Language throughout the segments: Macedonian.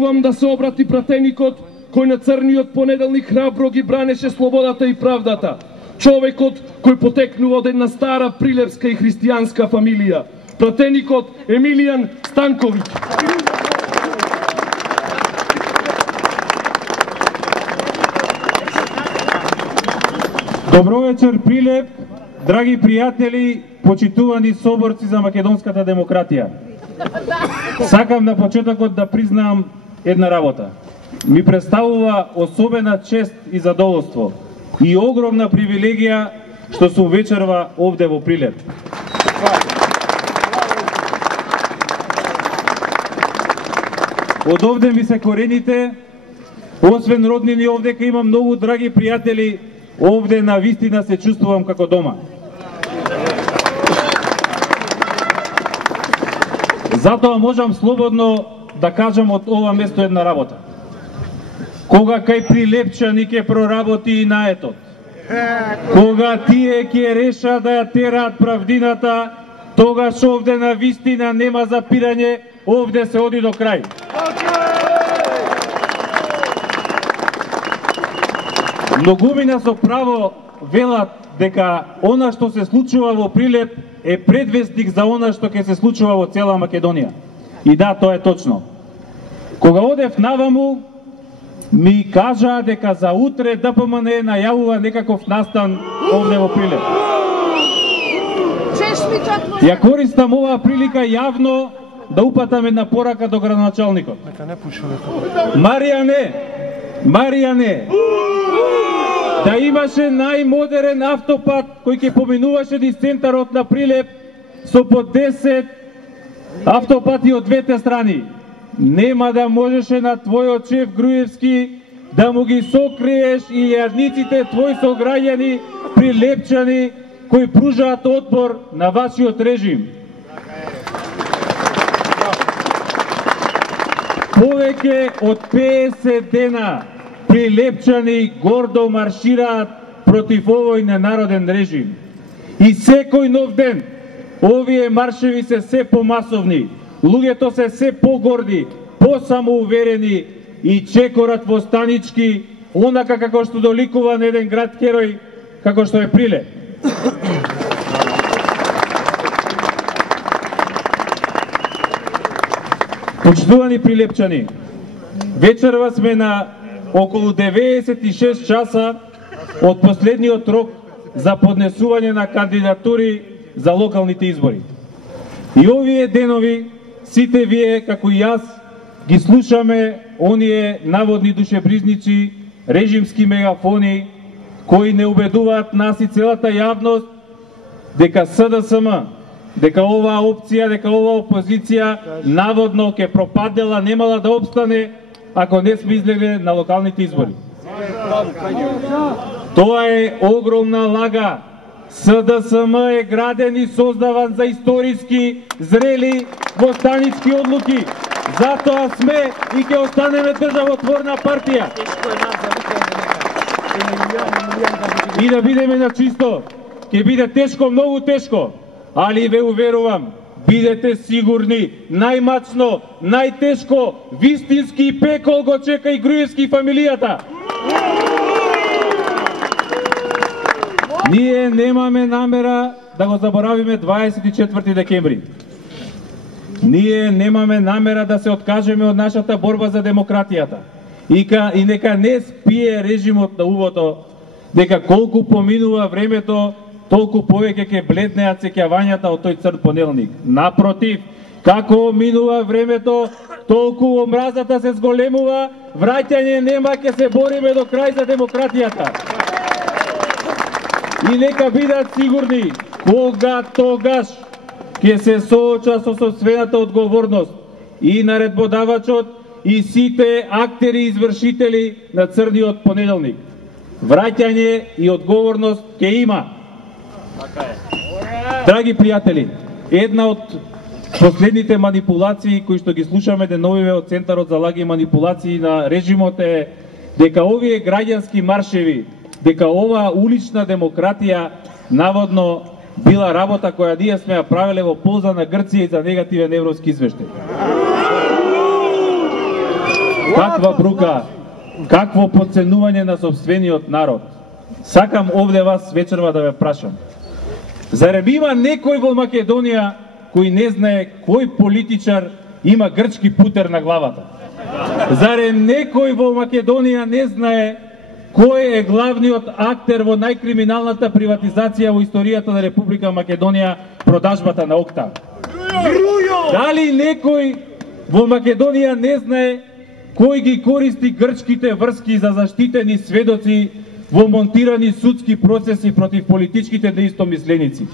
Очекувам да се обрати пратеникот кој на црниот понеделник храбро ги бранеше слободата и правдата. Човекот кој потекнува од една стара прилепска и христијанска фамилија. Пратеникот Емилијан Станковиќ. Добро вечер, Прилеп, драги пријатели, почитувани соборци за македонската демократија. Сакам на почетокот да признаам една работа. Ми представува особена чест и задоволство и огромна привилегија што сум вечерва овде во Прилеп. Од овде ми се корените, освен роднини овдека имам многу драги пријатели, овде на вистина се чувствувам како дома. Затоа можам слободно да кажам од ова место една работа. Кога кај прилепчани ќе проработи и наетот, кога тие ќе реша да ја тераат правдината, тогаш овде на вистина нема запирање, овде се оди до крај. Многумина со право велат дека она што се случува во Прилеп е предвестник за она што ќе се случува во цела Македонија. И да, тоа е точно. Кога одев наваму, ми кажаа дека за утре ДПМН најавува некаков настан овде во Прилеп. Ја користам оваа прилика јавно да упатам една порака до градоначалникот. Маријане, да имаше најмодерен автопат кој ќе поминуваше низ центарот на Прилеп со по 10 автопати од двете страни. Нема да можеше на твојот шеф Груевски да му ги сокриеш и јарниците твои сограѓани прилепчани кои пружаат отпор на вашиот режим. Повеќе од 50 дена прилепчани гордо маршираат против овој ненароден режим. И секој нов ден овие маршеви се помасовни, луѓето се погорди, посамоуверени и чекорат во станички, онака како што доликува на еден град херој, како што е Прилеп. Почитувани прилепчани, вечерва сме на околу 96 часа од последниот рок за поднесување на кандидатури за локалните избори. И овие денови, сите вие, како и јас, ги слушаме оние наводни душебрижници, режимски мегафони, кои не убедуваат нас и целата јавност дека СДСМ, дека оваа опција, дека оваа опозиција наводно ќе пропадела, немала да обстане ако не сме излегле на локалните избори. Тоа е огромна лага. СДСМ е граден и создаван за историски, зрели, востанички одлуки. Затоа сме и ќе останеме државотворна партија. И да бидеме на чисто, ќе биде тешко, многу тешко, али ве уверувам, бидете сигурни, најмачно, најтешко, вистински пекол го чека и Груевски фамилијата. Ние немаме намера да го заборавиме 24 декември. Ние немаме намера да се откажеме од нашата борба за демократијата. И нека не спие режимот на увото, дека колку поминува времето, толку повеќе ќе бледнеат сеќавањата од тој црн понеделник. Напротив, како минува времето, толку омразата се зголемува, враќање нема, ќе се бориме до крај за демократијата. И нека бидат сигурни, кога тогаш ќе се сооча со собствената одговорност и наредбодавачот и сите актери и извршители на црниот понеделник. Враќање и одговорност ќе има. Драги пријатели, една од последните манипулации кои што ги слушаме деновиве од Центарот за лаги и манипулации на режимот е дека овие граѓански маршеви, дека оваа улична демократија наводно била работа која ние сме ја правеле во полза на Грција и за негативен европски извештај. Каква брука, какво подценување на собствениот народ. Сакам овде вас вечерва да ве прашам. Зарем има некој во Македонија кој не знае кој политичар има грчки путер на главата? Зарем некој во Македонија не знае кој е главниот актер во најкриминалната приватизација во историјата на Република Македонија, продажбата на ОКТА? Дали некој во Македонија не знае кој ги користи грчките врски за заштитени сведоци во монтирани судски процеси против политичките неистомисленици?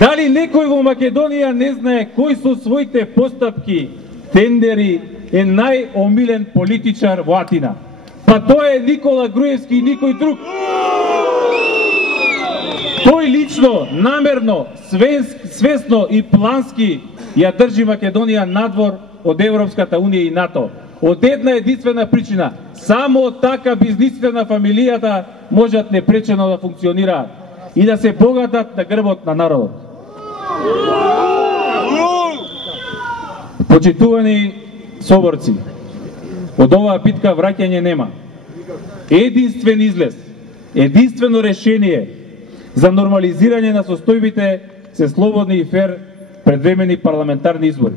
Дали некој во Македонија не знае кој со своите постапки, тендери е најомилен политичар во Атина? Па тоа е Никола Груевски и никој друг. Тој лично, намерно, свесно и плански ја држи Македонија надвор од Европската Унија и НАТО. Од една единствена причина, само така бизнисите на фамилијата можат непречено да функционираат и да се богатат на грбот на народот. Почитувани соборци, од оваа битка враќање нема. Единствен излез, единствено решение за нормализирање на состојбите се слободни и фер предвремени парламентарни избори.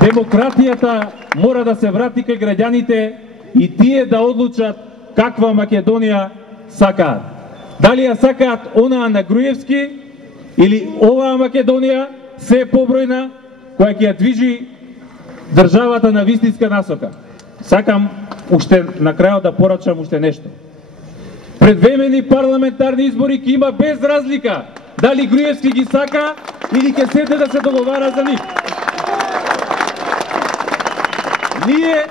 Демократијата мора да се врати кај граѓаните и тие да одлучат каква Македонија сакаат. Дали ја сакаат онаа на Груевски или оваа Македонија се побројна која ќе ја движи државата на вистинска насока. Сакам уште на крајот да порачам уште нешто. Предвремени парламентарни избори ќе има без разлика дали Груевски ги сака или ќе седне да се договара за нив. Ние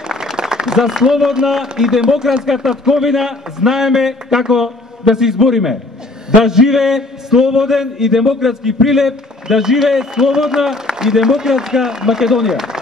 за слободна и демократска татковина знаеме како да се избориме. Да живее слободен и демократски Прилеп, да живее слободна и демократска Македонија.